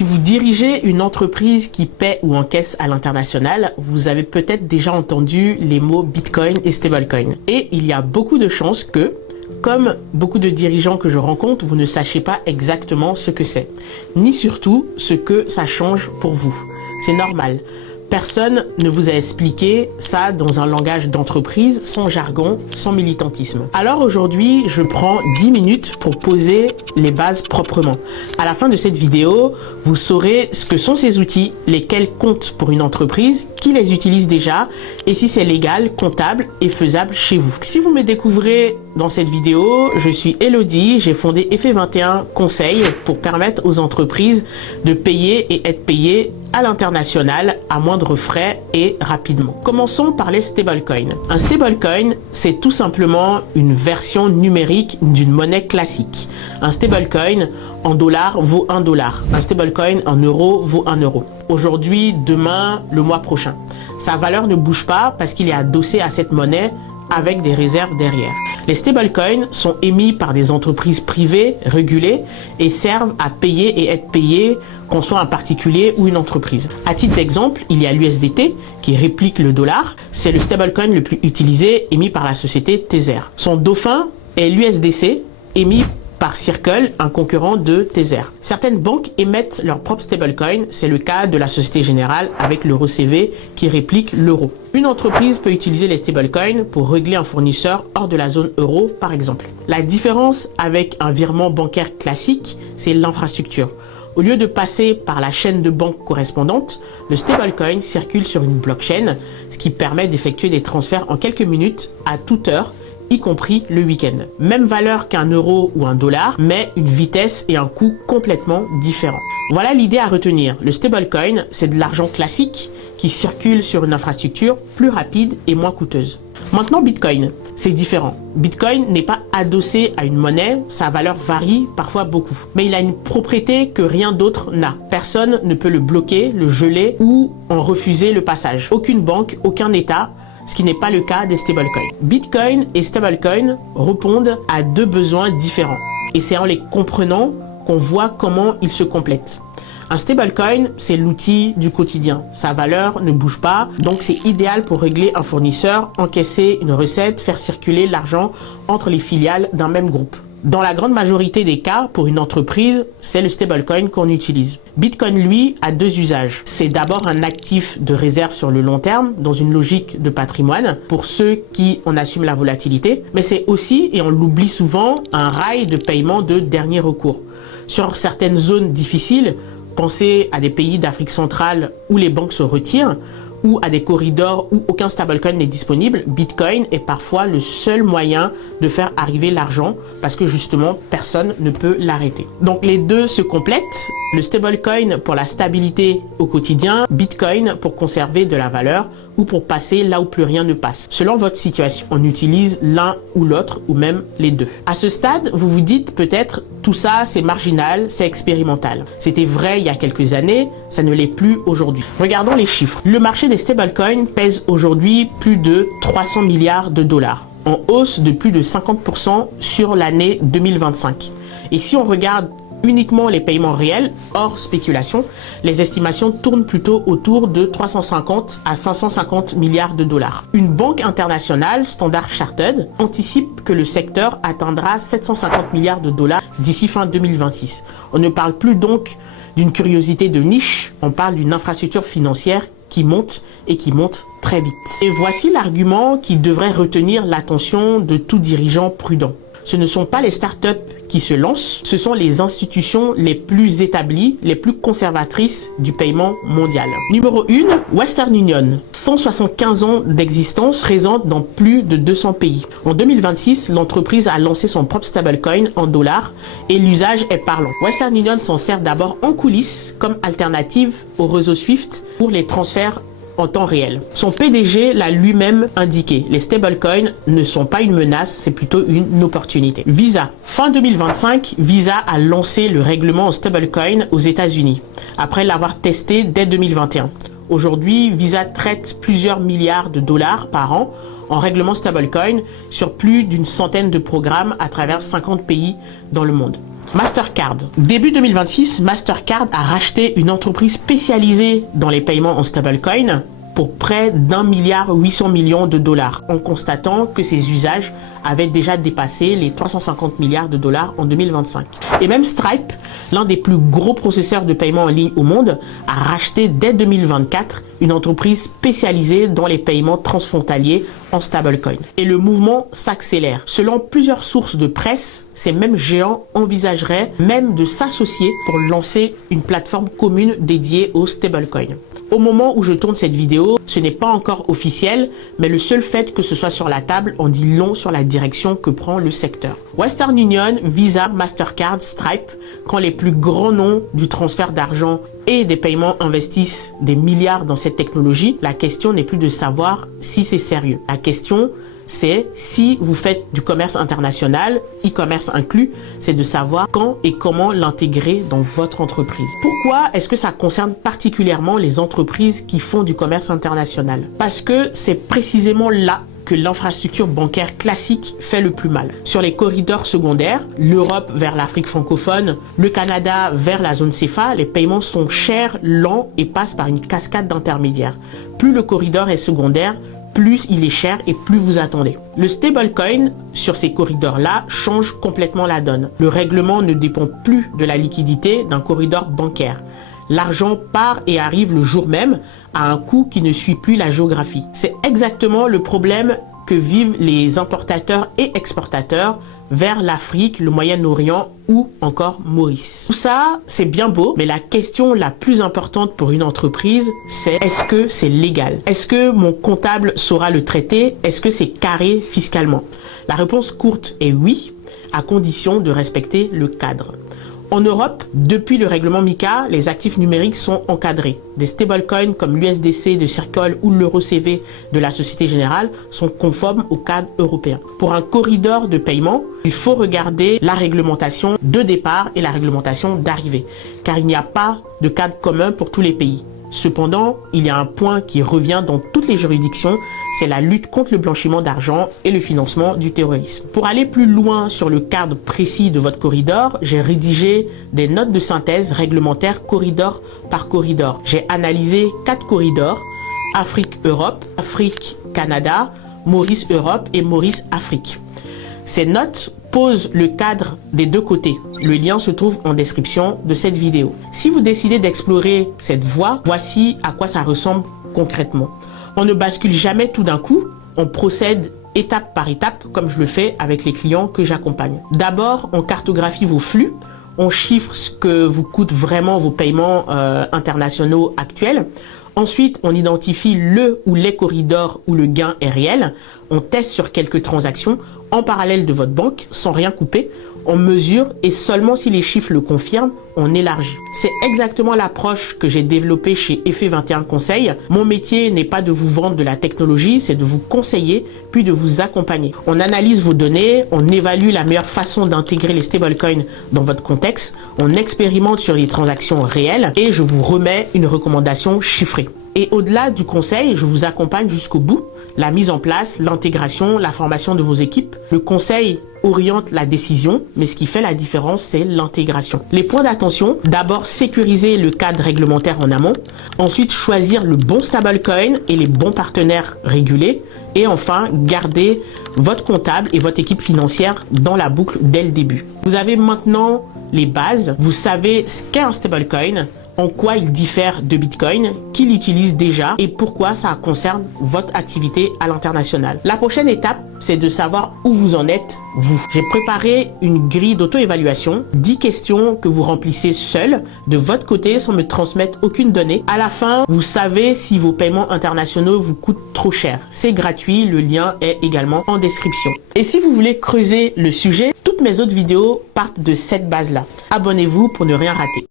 Si vous dirigez une entreprise qui paie ou encaisse à l'international, vous avez peut-être déjà entendu les mots Bitcoin et stablecoin. Et il y a beaucoup de chances que, comme beaucoup de dirigeants que je rencontre, vous ne sachiez pas exactement ce que c'est, ni surtout ce que ça change pour vous. C'est normal. Personne ne vous a expliqué ça dans un langage d'entreprise, sans jargon, sans militantisme. Alors aujourd'hui, je prends 10 minutes pour poser les bases proprement. À la fin de cette vidéo, vous saurez ce que sont ces outils, lesquels comptent pour une entreprise, qui les utilise déjà et si c'est légal, comptable et faisable chez vous. Si vous me découvrez dans cette vidéo, je suis Elodie, j'ai fondé Effet 21 Conseil pour permettre aux entreprises de payer et être payées à l'international à moindre frais et rapidement. Commençons par les stablecoins. Un stablecoin, c'est tout simplement une version numérique d'une monnaie classique. Un stablecoin en dollars vaut $1. Un stablecoin en euros vaut €1. Aujourd'hui, demain, le mois prochain. Sa valeur ne bouge pas parce qu'il est adossé à cette monnaie avec des réserves derrière. Les stablecoins sont émis par des entreprises privées régulées et servent à payer et être payés, qu'on soit un particulier ou une entreprise. À titre d'exemple, il y a l'USDT qui réplique le dollar. C'est le stablecoin le plus utilisé, émis par la société Tether. Son dauphin est l'USDC, émis par Circle, un concurrent de Tether. Certaines banques émettent leur propre stablecoin, c'est le cas de la Société Générale avec l'EuroCV qui réplique l'euro. Une entreprise peut utiliser les stablecoins pour régler un fournisseur hors de la zone euro par exemple. La différence avec un virement bancaire classique, c'est l'infrastructure. Au lieu de passer par la chaîne de banque correspondante, le stablecoin circule sur une blockchain, ce qui permet d'effectuer des transferts en quelques minutes à toute heure, y compris le week-end. Même valeur qu'un euro ou un dollar, mais une vitesse et un coût complètement différents. Voilà l'idée à retenir. Le stablecoin, c'est de l'argent classique qui circule sur une infrastructure plus rapide et moins coûteuse. Maintenant, Bitcoin, c'est différent. Bitcoin n'est pas adossé à une monnaie, sa valeur varie parfois beaucoup. Mais il a une propriété que rien d'autre n'a. Personne ne peut le bloquer, le geler ou en refuser le passage. Aucune banque, aucun État, ce qui n'est pas le cas des stablecoins. Bitcoin et stablecoin répondent à deux besoins différents. Et c'est en les comprenant qu'on voit comment ils se complètent. Un stablecoin, c'est l'outil du quotidien. Sa valeur ne bouge pas, donc c'est idéal pour régler un fournisseur, encaisser une recette, faire circuler l'argent entre les filiales d'un même groupe. Dans la grande majorité des cas, pour une entreprise, c'est le stablecoin qu'on utilise. Bitcoin, lui, a deux usages. C'est d'abord un actif de réserve sur le long terme, dans une logique de patrimoine, pour ceux qui en assument la volatilité, mais c'est aussi, et on l'oublie souvent, un rail de paiement de dernier recours. Sur certaines zones difficiles, pensez à des pays d'Afrique centrale où les banques se retirent, ou à des corridors où aucun stablecoin n'est disponible, Bitcoin est parfois le seul moyen de faire arriver l'argent parce que justement personne ne peut l'arrêter. Donc les deux se complètent, le stablecoin pour la stabilité au quotidien, Bitcoin pour conserver de la valeur ou pour passer là où plus rien ne passe. Selon votre situation, on utilise l'un ou l'autre ou même les deux. À ce stade, vous vous dites peut-être tout ça c'est marginal, c'est expérimental. C'était vrai il y a quelques années, ça ne l'est plus aujourd'hui. Regardons les chiffres. Le marché des stablecoins pèse aujourd'hui plus de 300 milliards de dollars, en hausse de plus de 50% sur l'année 2025. Et si on regarde uniquement les paiements réels, hors spéculation, les estimations tournent plutôt autour de 350 à 550 milliards de dollars. Une banque internationale, Standard Chartered, anticipe que le secteur atteindra 750 milliards de dollars d'ici fin 2026. On ne parle plus donc d'une curiosité de niche, on parle d'une infrastructure financière qui monte et qui monte très vite. Et voici l'argument qui devrait retenir l'attention de tout dirigeant prudent. Ce ne sont pas les startups qui se lancent, ce sont les institutions les plus établies, les plus conservatrices du paiement mondial. Numéro 1, Western Union. 175 ans d'existence, présente dans plus de 200 pays. En 2026, l'entreprise a lancé son propre stablecoin en dollars et l'usage est parlant. Western Union s'en sert d'abord en coulisses comme alternative au réseau SWIFT pour les transferts en temps réel. Son PDG l'a lui-même indiqué. Les stablecoins ne sont pas une menace, c'est plutôt une opportunité. Visa. Fin 2025, Visa a lancé le règlement en stablecoin aux États-Unis, après l'avoir testé dès 2021. Aujourd'hui, Visa traite plusieurs milliards de dollars par an en règlement stablecoin sur plus d'une centaine de programmes à travers 50 pays dans le monde. Mastercard. Début 2026, Mastercard a racheté une entreprise spécialisée dans les paiements en stablecoin pour près d'1,8 milliard de dollars, en constatant que ses usages avaient déjà dépassé les 350 milliards de dollars en 2025. Et même Stripe, l'un des plus gros processeurs de paiement en ligne au monde, a racheté dès 2024 une entreprise spécialisée dans les paiements transfrontaliers en stablecoin. Et le mouvement s'accélère. Selon plusieurs sources de presse, ces mêmes géants envisageraient même de s'associer pour lancer une plateforme commune dédiée aux stablecoins. Au moment où je tourne cette vidéo, ce n'est pas encore officiel, mais le seul fait que ce soit sur la table en dit long sur la direction que prend le secteur. Western Union, Visa, Mastercard, Stripe, quand les plus grands noms du transfert d'argent et des paiements investissent des milliards dans cette technologie, la question n'est plus de savoir si c'est sérieux. La question, c'est si vous faites du commerce international, e-commerce inclus, c'est de savoir quand et comment l'intégrer dans votre entreprise. Pourquoi est-ce que ça concerne particulièrement les entreprises qui font du commerce international? Parce que c'est précisément là que l'infrastructure bancaire classique fait le plus mal. Sur les corridors secondaires, l'Europe vers l'Afrique francophone, le Canada vers la zone CFA, les paiements sont chers, lents et passent par une cascade d'intermédiaires. Plus le corridor est secondaire, plus il est cher et plus vous attendez. Le stablecoin sur ces corridors-là change complètement la donne. Le règlement ne dépend plus de la liquidité d'un corridor bancaire. L'argent part et arrive le jour même à un coût qui ne suit plus la géographie. C'est exactement le problème que vivent les importateurs et exportateurs vers l'Afrique, le Moyen-Orient ou encore Maurice. Tout ça, c'est bien beau, mais la question la plus importante pour une entreprise, c'est est-ce que c'est légal? Est-ce que mon comptable saura le traiter? Est-ce que c'est carré fiscalement? La réponse courte est oui, à condition de respecter le cadre. En Europe, depuis le règlement MiCA, les actifs numériques sont encadrés. Des stablecoins comme l'USDC de Circle ou l'EuroCV de la Société Générale sont conformes au cadre européen. Pour un corridor de paiement, il faut regarder la réglementation de départ et la réglementation d'arrivée, car il n'y a pas de cadre commun pour tous les pays. Cependant, il y a un point qui revient dans toutes les juridictions, c'est la lutte contre le blanchiment d'argent et le financement du terrorisme. Pour aller plus loin sur le cadre précis de votre corridor, j'ai rédigé des notes de synthèse réglementaires corridor par corridor. J'ai analysé 4 corridors, Afrique-Europe, Afrique-Canada, Maurice-Europe et Maurice-Afrique. Ces notes posent le cadre des deux côtés. Le lien se trouve en description de cette vidéo. Si vous décidez d'explorer cette voie, voici à quoi ça ressemble concrètement. On ne bascule jamais tout d'un coup, on procède étape par étape comme je le fais avec les clients que j'accompagne. D'abord, on cartographie vos flux, on chiffre ce que vous coûtent vraiment vos paiements internationaux actuels. Ensuite, on identifie le ou les corridors où le gain est réel. On teste sur quelques transactions en parallèle de votre banque sans rien couper. On mesure et seulement si les chiffres le confirment, on élargit. C'est exactement l'approche que j'ai développée chez Effet 21 Conseil. Mon métier n'est pas de vous vendre de la technologie, c'est de vous conseiller puis de vous accompagner. On analyse vos données, on évalue la meilleure façon d'intégrer les stablecoins dans votre contexte, on expérimente sur les transactions réelles et je vous remets une recommandation chiffrée. Et au-delà du conseil, je vous accompagne jusqu'au bout, la mise en place, l'intégration, la formation de vos équipes. Le conseil oriente la décision, mais ce qui fait la différence, c'est l'intégration. Les points d'attention, d'abord sécuriser le cadre réglementaire en amont, ensuite choisir le bon stablecoin et les bons partenaires régulés, et enfin garder votre comptable et votre équipe financière dans la boucle dès le début. Vous avez maintenant les bases, vous savez ce qu'est un stablecoin, en quoi il diffère de Bitcoin, qui l'utilise déjà et pourquoi ça concerne votre activité à l'international. La prochaine étape, c'est de savoir où vous en êtes, vous. J'ai préparé une grille d'auto-évaluation, 10 questions que vous remplissez seul, de votre côté, sans me transmettre aucune donnée. À la fin, vous savez si vos paiements internationaux vous coûtent trop cher. C'est gratuit, le lien est également en description. Et si vous voulez creuser le sujet, toutes mes autres vidéos partent de cette base-là. Abonnez-vous pour ne rien rater.